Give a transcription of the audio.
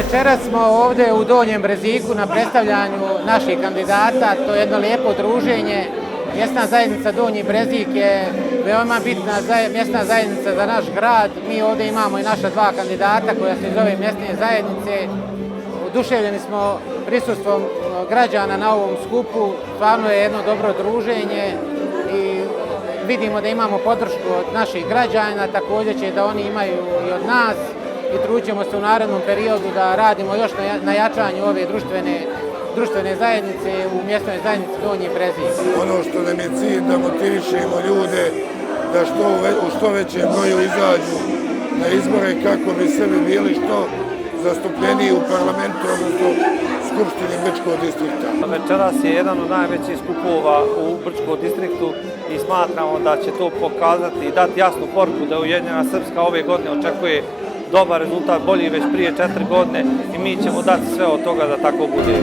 Večeras smo ovdje u Donjem Breziku na predstavljanju naših kandidata. To je jedno lijepo druženje. Mjesna zajednica Donji Brezik je veoma bitna mjesna zajednica za naš grad. Mi ovdje imamo i naša dva kandidata koja se zove mjesne zajednice. Oduševljeni smo prisustvom građana na ovom skupu. Stvarno je jedno dobro druženje i vidimo da imamo podršku od naših građana, također će da oni imaju i od nas. I trudit ćemo se u narednom periodu da radimo još na jačanju ove društvene zajednice u mjesnoj zajednici Donji Brezik. Ono što nam je cilj da motivišemo ljude da u što većem broju izađu na izbore kako bi sebi bili što zastupljeniji u parlamentu, odnosno Skupštini Brčkog distrikta. Večeras je jedan od najvećih skupova u Brčkom distriktu i smatramo da će to pokazati i dati jasnu poruku da Ujedinjena Srpska ove godine očekuje dobar rezultat, bolji već prije 4 godine i mi ćemo dati sve od toga da tako bude.